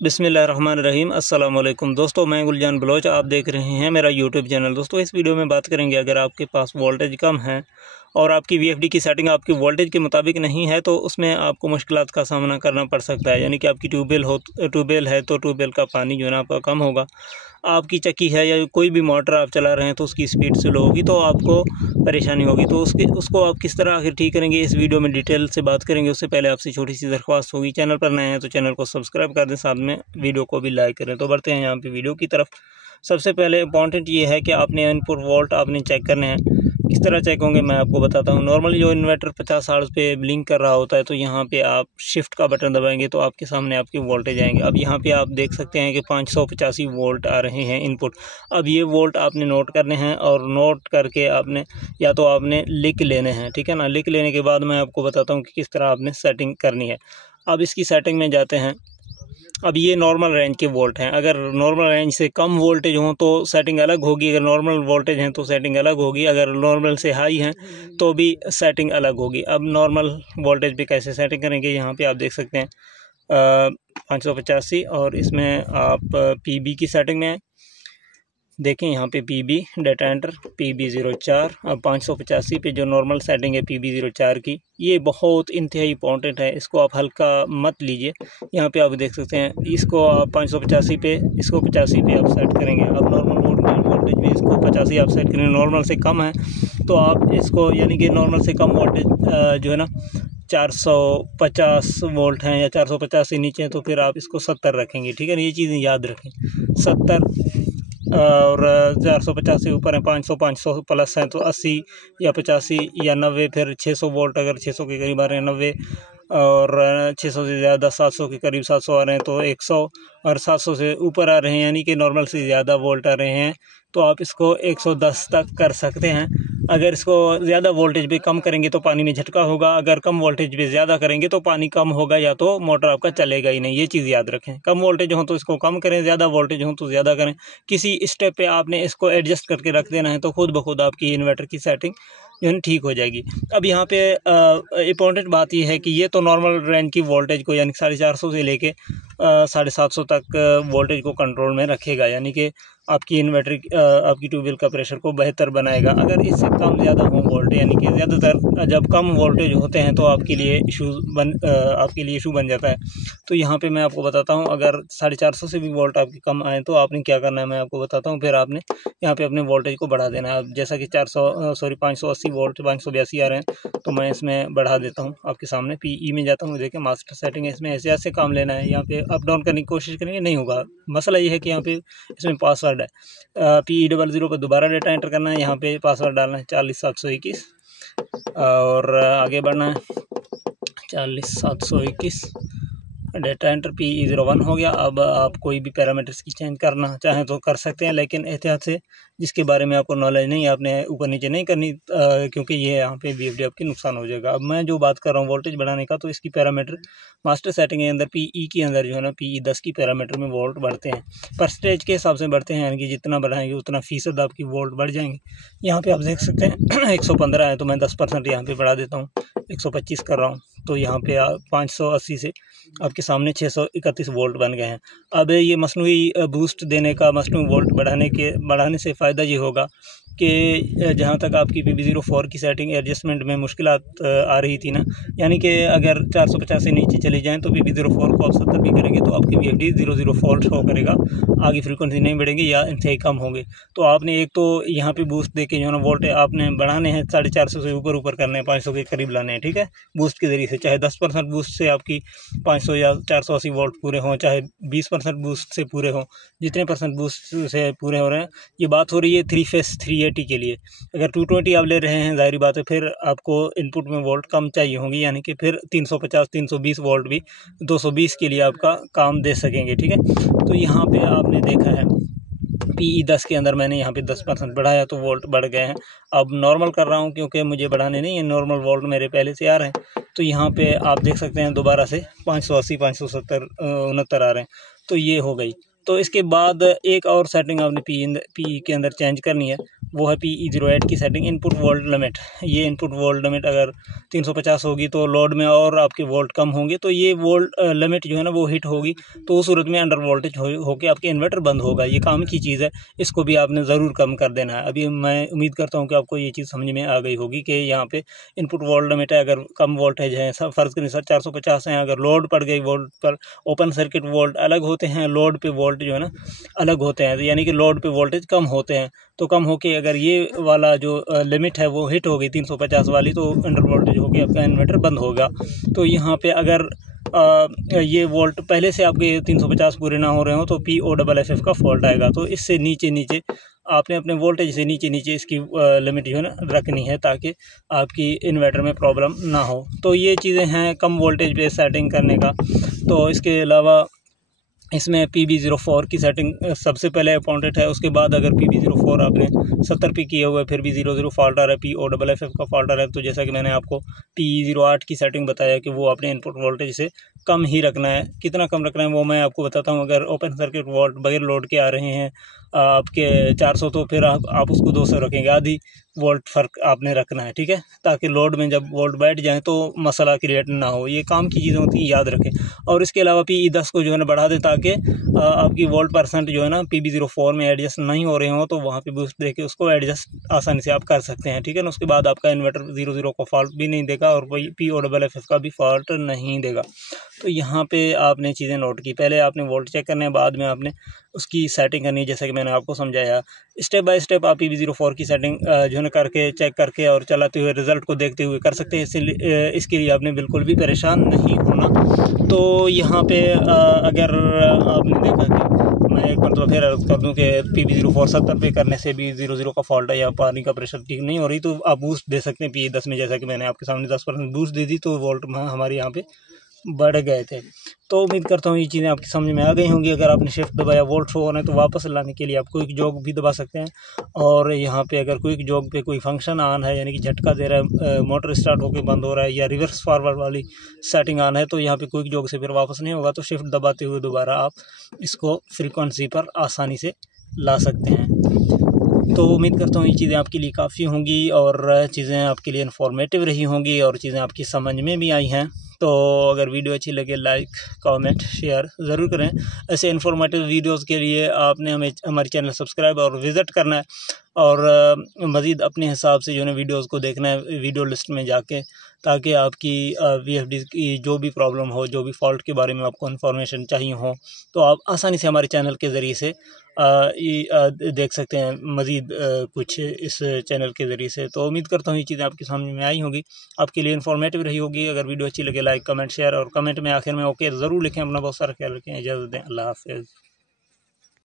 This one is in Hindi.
बिस्मिल्लाहिर्रहमानिर्रहीम अस्सलाम वालेकुम दोस्तों, मैं गुलजान बलोच, आप देख रहे हैं मेरा यूट्यूब चैनल। दोस्तों, इस वीडियो में बात करेंगे अगर आपके पास वोल्टेज कम है और आपकी वीएफडी की सेटिंग आपकी वोल्टेज के मुताबिक नहीं है तो उसमें आपको मुश्किलात का सामना करना पड़ सकता है। यानी कि आपकी ट्यूबवेल है तो ट्यूबवेल का पानी जो है ना आपका कम होगा, आपकी चक्की है या कोई भी मोटर आप चला रहे हैं तो उसकी स्पीड स्लो होगी तो आपको परेशानी होगी। तो उसको आप किस तरह आखिर ठीक करेंगे, इस वीडियो में डिटेल से बात करेंगे। उससे पहले आपसे छोटी सी दरख्वास्त होगी, चैनल पर नए हैं तो चैनल को सब्सक्राइब कर दें, साथ में वीडियो को भी लाइक करें। तो बढ़ते हैं यहाँ पे वीडियो की तरफ। सबसे पहले इंपॉर्टेंट ये है कि आपने इनपुट वोल्ट आपने चेक करने हैं। किस तरह चेक होंगे मैं आपको बताता हूँ। नॉर्मली जो इन्वर्टर 50 हर्ट्ज पे ब्लिंक कर रहा होता है तो यहाँ पे आप शिफ्ट का बटन दबाएंगे तो आपके सामने आपके वोल्टेज आएंगे। अब यहाँ पे आप देख सकते हैं कि 585 वोल्ट आ रहे हैं इनपुट। अब ये वोल्ट आपने नोट करने हैं और नोट करके आपने या तो आपने लिख लेने हैं, ठीक है ना। लिख लेने के बाद मैं आपको बताता हूँ कि किस तरह आपने सेटिंग करनी है। अब इसकी सेटिंग में जाते हैं। अब ये नॉर्मल रेंज के वोल्ट हैं। अगर नॉर्मल रेंज से कम वोल्टेज हो तो सेटिंग अलग होगी, अगर नॉर्मल वोल्टेज हैं तो सेटिंग अलग होगी, अगर नॉर्मल से हाई हैं तो भी सेटिंग अलग होगी। अब नॉर्मल वोल्टेज पे कैसे सेटिंग करेंगे, यहाँ पे आप देख सकते हैं 585 और इसमें आप पीबी की सेटिंग में देखें। यहाँ पे पीबी डाटा एंटर PB04। अब 585 पे जो नॉर्मल सेटिंग है PB04 की, ये बहुत इंतहाई इंपॉर्टेंट है, इसको आप हल्का मत लीजिए। यहाँ पे आप देख सकते हैं इसको आप 585 पे, इसको 85 पे आप सेट करेंगे। अब नॉर्मल वोल्टेज भी इसको 85 आप सेट करेंगे। नॉर्मल से कम है तो आप इसको, यानी कि नॉर्मल से कम वोल्टेज जो है ना 450 वोल्ट हैं या 450 से नीचे हैं तो फिर आप इसको 70 रखेंगे, ठीक है ना। ये चीज़ें याद रखें, 70 और 450 से ऊपर है, 500 प्लस है तो 80 या 85 या 90, फिर 600 वोल्ट अगर 600 के करीब आ रहे हैं 90, और 600 से ज़्यादा 700 के करीब 700 आ रहे हैं तो 100, और 700 से ऊपर आ रहे हैं यानी कि नॉर्मल से ज़्यादा वोल्ट आ रहे हैं तो आप इसको 110 तक कर सकते हैं। अगर इसको ज़्यादा वोल्टेज पे कम करेंगे तो पानी में झटका होगा, अगर कम वोल्टेज पे ज़्यादा करेंगे तो पानी कम होगा या तो मोटर आपका चलेगा ही नहीं। ये चीज़ याद रखें, कम वोल्टेज हो तो इसको कम करें, ज़्यादा वोल्टेज हो तो ज़्यादा करें। किसी स्टेप पे आपने इसको एडजस्ट करके रख देना है तो खुद ब खुद आपकी इन्वर्टर की सेटिंग जो है ठीक हो जाएगी। अब यहाँ पे इम्पोर्टेंट बात यह है कि ये तो नॉर्मल रेंज की वोल्टेज को यानी 450 से लेके 750 तक वोल्टेज को कंट्रोल में रखेगा, यानी कि आपकी इन्वर्टर आपकी ट्यूबवेल का प्रेशर को बेहतर बनाएगा। अगर इससे कम ज़्यादा हो वोल्टेज, यानी कि ज़्यादातर जब कम वोल्टेज होते हैं तो आपके लिए इशू बन जाता है। तो यहाँ पे मैं आपको बताता हूँ, अगर 450 से भी वोल्ट आपके कम आए तो आपने क्या करना है मैं आपको बताता हूँ। फिर आपने यहाँ पे अपने वोल्टेज को बढ़ा देना है। जैसा कि 580 वोल्ट 582 आ रहे हैं तो मैं इसमें बढ़ा देता हूँ। आपके सामने PE में जाता हूँ, देखिए मास्टर सेटिंग है, इसमें ऐसे ऐसे काम लेना है। यहाँ पे अप डाउन करने की कोशिश करेंगे नहीं होगा। मसला ये है कि यहाँ पे इसमें पासवर्ड है, PE00 पर दोबारा डेटा एंटर करना है, यहाँ पे पासवर्ड डालना है 40721 और आगे बढ़ना है 40721, डेटा एंटर PE01 हो गया। अब आप कोई भी पैरामीटर्स की चेंज करना चाहें तो कर सकते हैं, लेकिन एहतियात से, जिसके बारे में आपको नॉलेज नहीं है आपने ऊपर नीचे नहीं करनी, क्योंकि ये यहाँ पे VFD आपकी नुकसान हो जाएगा। अब मैं जो बात कर रहा हूँ वोल्टेज बढ़ाने का, तो इसकी पैरामीटर मास्टर सेटिंग के अंदर PE के अंदर जो है ना PE10 की पैरामीटर में वोल्ट बढ़ते हैं, परसेंटेज के हिसाब से बढ़ते हैं, यानी कि जितना बढ़ाएंगे उतना फीसद आपकी वोल्ट बढ़ जाएंगे। यहाँ पे आप देख सकते हैं 115 है तो मैं 10% यहाँ पे बढ़ा देता हूँ, 125 कर रहा हूँ तो यहाँ पे 580 से आपके सामने 631 वोल्ट बन गए हैं। अब ये मसनूई बूस्ट देने का, मसनूई वोल्ट बढ़ाने से फ़ायदा ये होगा कि जहाँ तक आपकी PB04 की सेटिंग एडजस्टमेंट में मुश्किलात आ रही थी ना, यानी कि अगर 450 से नीचे चले जाएं तो PB04 को आप 70 भी करेंगे तो आपकी VFD 00 शो करेगा, आगे फ्रीक्वेंसी नहीं बढ़ेंगे या इंतहाई कम होंगे। तो आपने एक तो यहाँ पे बूस्ट देके जो है ना वोल्ट आपने बढ़ाने हैं, 450 से ऊपर करने हैं, 500 के करीब लाने हैं, ठीक है, बूस्ट के ज़रिए से। चाहे 10% बूस्ट से आपकी 500 या 480 वोल्ट पूरे हों, चाहे 20% बूस्ट से पूरे हों, जितने परसेंट बूस्ट से पूरे हो रहे हैं। ये बात हो रही है 3 फेस 380 के लिए। अगर 220 आप ले रहे हैं, जाहिर बात है फिर आपको इनपुट में वोल्ट कम चाहिए होंगी, यानी कि फिर 350 320 वोल्ट भी 220 के लिए आपका काम दे सकेंगे, ठीक है। तो यहाँ पे आपने देखा है PE10 के अंदर मैंने यहाँ पे 10% बढ़ाया तो वोल्ट बढ़ गए हैं। अब नॉर्मल कर रहा हूँ क्योंकि मुझे बढ़ाने नहीं है, नॉर्मल वोल्ट मेरे पहले से आ रहे हैं। तो यहाँ पे आप देख सकते हैं दोबारा से 580 570 69 आ रहे हैं, तो ये हो गई। तो इसके बाद एक और सेटिंग आपने पी के अंदर चेंज करनी है, वो है PE08 की सेटिंग, इनपुट वोल्ट लिमिट। ये इनपुट वोल्ट लिमिट अगर 350 होगी तो लोड में और आपके वोल्ट कम होंगे, तो ये वोल्ट लिमिट जो है ना वो हिट होगी, तो उस सूरत में अंडर वोल्टेज होके आपके इन्वर्टर बंद होगा। ये काम की चीज़ है, इसको भी आपने ज़रूर कम कर देना है। अभी मैं उम्मीद करता हूँ कि आपको ये चीज़ समझ में आ गई होगी कि यहाँ पे इनपुट वोल्ट लिमिट है, अगर कम वोल्टेज है, सब फ़र्ज़ करें सर 450 है, अगर लोड पड़ गई वोल्ट पर, ओपन सर्किट वोल्ट अलग होते हैं, लोड पे वोल्ट जो है ना अलग होते हैं, यानी कि लोड पे वोल्टेज कम होते हैं, तो कम होके अगर ये वाला जो लिमिट है वो हिट हो गई 350 वाली, तो अंडर वोल्टेज होके आपका इन्वर्टर बंद होगा। तो यहाँ पे अगर ये वोल्ट पहले से आपके 350 पूरे ना हो रहे हो तो POFF का फॉल्ट आएगा। तो इससे नीचे नीचे आपने अपने वोल्टेज से नीचे नीचे इसकी लिमिट जो है ना रखनी है, ताकि आपकी इन्वर्टर में प्रॉब्लम ना हो। तो ये चीज़ें हैं कम वोल्टेज पे सेटिंग करने का। तो इसके अलावा इसमें PB04 की सेटिंग सबसे पहले इंपॉर्टेंट है। उसके बाद अगर PB04 आपने 70 पे किया हुआ है फिर भी 00 फॉल्ट आ रहा है, POFF का फॉल्ट आ रहा है, तो जैसा कि मैंने आपको PE08 की सेटिंग बताया कि वो आपने इनपुट वोल्टेज से कम ही रखना है। कितना कम रखना है वो मैं आपको बताता हूँ। अगर ओपन सर्किट वोल्ट बगैर लोड के आ रहे हैं आपके 400, तो फिर आप उसको 200 रखेंगे, आधी वोल्ट फ़र्क आपने रखना है, ठीक है, ताकि लोड में जब वोल्ट बैठ जाए तो मसला क्रिएट ना हो। ये काम की चीज़ें होती हैं, याद रखें। और इसके अलावा PE10 को जो है ना बढ़ा दें, ताकि आपकी वोल्ट परसेंट जो है ना PB04 में एडजस्ट नहीं हो रहे हो, तो वहाँ पे बूस्ट देके उसको एडजस्ट आसानी से आप कर सकते हैं, ठीक है ना। उसके बाद आपका इन्वर्टर 00 को फॉल्ट भी नहीं देगा और POFF का भी फॉल्ट नहीं देगा। तो यहाँ पे आपने चीज़ें नोट की, पहले आपने वोल्ट चेक करने, बाद में आपने उसकी सेटिंग करनी है, जैसा कि मैंने आपको समझाया। स्टेप बाय स्टेप आप PB04 की सेटिंग जो है ना करके, चेक करके और चलाते हुए रिज़ल्ट को देखते हुए कर सकते हैं। इसलिए इसके लिए आपने बिल्कुल भी परेशान नहीं होना। तो यहाँ पे अगर आपने देखा कि मैं एक मतलब फिर अर्ज़ कर दूँ कि PB04 70 पे करने से भी 00 का फॉल्ट है या पानी का प्रेशर ठीक नहीं हो रही, तो आप बूस्ट दे सकते हैं PE10 में, जैसा कि मैंने आपके सामने 10% बूस्ट दे दी, तो वोल्ट हमारे यहाँ पे बढ़ गए थे। तो उम्मीद करता हूँ ये चीज़ें आपकी समझ में आ गई होंगी। अगर आपने शिफ्ट दबाया वोल्ट शो होना है तो वापस लाने के लिए आप क्विक जॉग भी दबा सकते हैं। और यहाँ पे अगर क्विक जॉग पे कोई फंक्शन ऑन है, यानी कि झटका दे रहा है, मोटर स्टार्ट होकर बंद हो रहा है, या रिवर्स फॉरवर्ड वाली सेटिंग ऑन है, तो यहाँ पे क्विक जॉग से फिर वापस नहीं होगा। तो शिफ्ट दबाते हुए दोबारा आप इसको फ्रीक्वेंसी पर आसानी से ला सकते हैं। तो उम्मीद करता हूँ ये चीज़ें आपके लिए काफ़ी होंगी और चीज़ें आपके लिए इन्फॉर्मेटिव रही होंगी और चीज़ें आपकी समझ में भी आई हैं। तो अगर वीडियो अच्छी लगे लाइक कमेंट शेयर ज़रूर करें। ऐसे इन्फॉर्मेटिव वीडियोस के लिए आपने हमारे चैनल सब्सक्राइब और विज़िट करना है, और मज़ीद अपने हिसाब से जो है वीडियोस को देखना है वीडियो लिस्ट में जाके, ताकि आपकी VFD की जो भी प्रॉब्लम हो, जो भी फॉल्ट के बारे में आपको इन्फॉर्मेशन चाहिए हो, तो आप आसानी से हमारे चैनल के ज़रिए से देख सकते हैं मज़ीद कुछ इस चैनल के ज़रिए से। तो उम्मीद करता हूँ ये चीज़ें आपकी समझ में आई होगी, आपके लिए इन्फॉर्मेटिव रही होगी। अगर वीडियो अच्छी लगे लाइक कमेंट शेयर, और कमेंट में आखिर में ओके ज़रूर लिखें। अपना बहुत सारा ख्याल रखें। इजाज़त दें, अल्लाह हाफ़िज़।